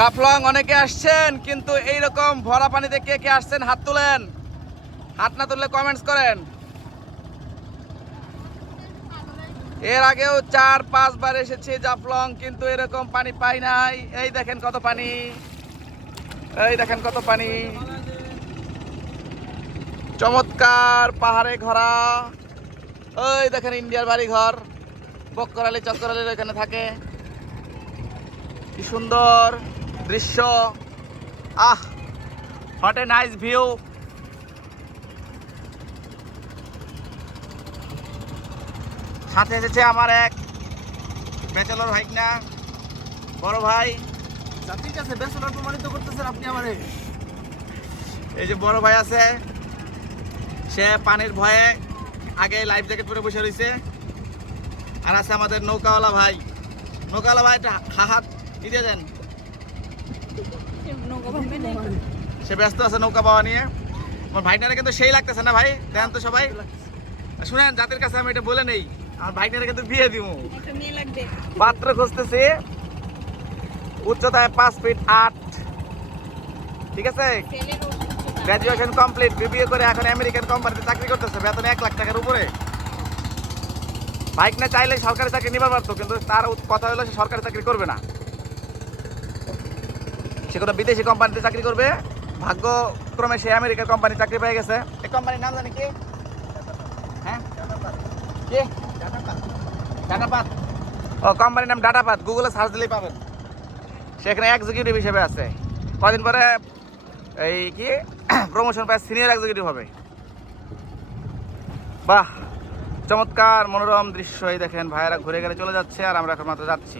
জাফলং অনেকে আসছেন, কিন্তু এইরকম ভরা পানিতে কে কে আসছেন হাত তুলেন। হাত না তুললে কমেন্টস করেন। এর আগেও 4-5 বার এসেছি জাফলং, কিন্তু এরকম পানি পাই নাই। এই দেখেন কত পানি, এই দেখেন কত পানি। চমৎকার পাহাড়ে ঘোরা। ওই দেখেন ইন্ডিয়ার বাড়ি ঘর, বক্করালি চক্করালির এখানে থাকে। কি সুন্দর দৃশ্য, আহ হোয়াট এ নাইস ভিউ। সাথে এসেছে আমার এক ব্যাচেলর ভাইকনা, বড় ভাই। জাতির কাছে ব্যাচেলর প্রমাণিত করতেছেন আপনি আমারে। এই যে বড় ভাই আছে, সে পানির ভয়ে আগে লাইফ জ্যাকেট পরে বসে রয়েছে। আর আছে আমাদের নৌকাওয়ালা ভাই। নৌকাওয়ালা ভাই একটা হাত দিয়ে দেন। সে ব্যস্ত আছে নৌকা পাওয়া নিয়ে। আমার ভাইটারে কিন্তু সেই লাগতেছে না ভাই, দেন তো সবাই শুনেন। জাতির কাছে আমি এটা বলে নেই, আমার ভাইটারে কিন্তু বিয়ে দিব। পাত্র খুঁজতেছি, উচ্চতায় 5 ফিট 8, ঠিক আছে। গ্রাজুয়েশন কমপ্লিট, বিবিএ করে এখন আমেরিকান কোম্পানিতে চাকরি করতেছে, বেতন 1 লাখ টাকার উপরে। বাইক না চাইলে সরকারি চাকরি নিতে পারতো, কিন্তু তার কথা হলো সে সরকারি চাকরি করবে না, সে কোনো বিদেশি কোম্পানিতে চাকরি করবে। ভাগ্যক্রমে সে আমেরিকার কোম্পানি চাকরি পেয়ে গেছে। এই কোম্পানির নাম জানি কি? হ্যাঁ কি? ডাটাপাত। ও, কোম্পানির নাম ডাটাপাত। গুগলে সার্চ দিলেই পাবেন। সেখানে এক্সিকিউটিভ হিসেবে আছে। কদিন পরে এই কি প্রমোশন পায়, সিনিয়র এক্সিকিউটিভ হবে। বাহ, চমৎকার মনোরম দৃশ্য। এই দেখেন ভাইয়েরা ঘুরে গেলে চলে যাচ্ছে, আর আমরা এখন মাত্র যাচ্ছি।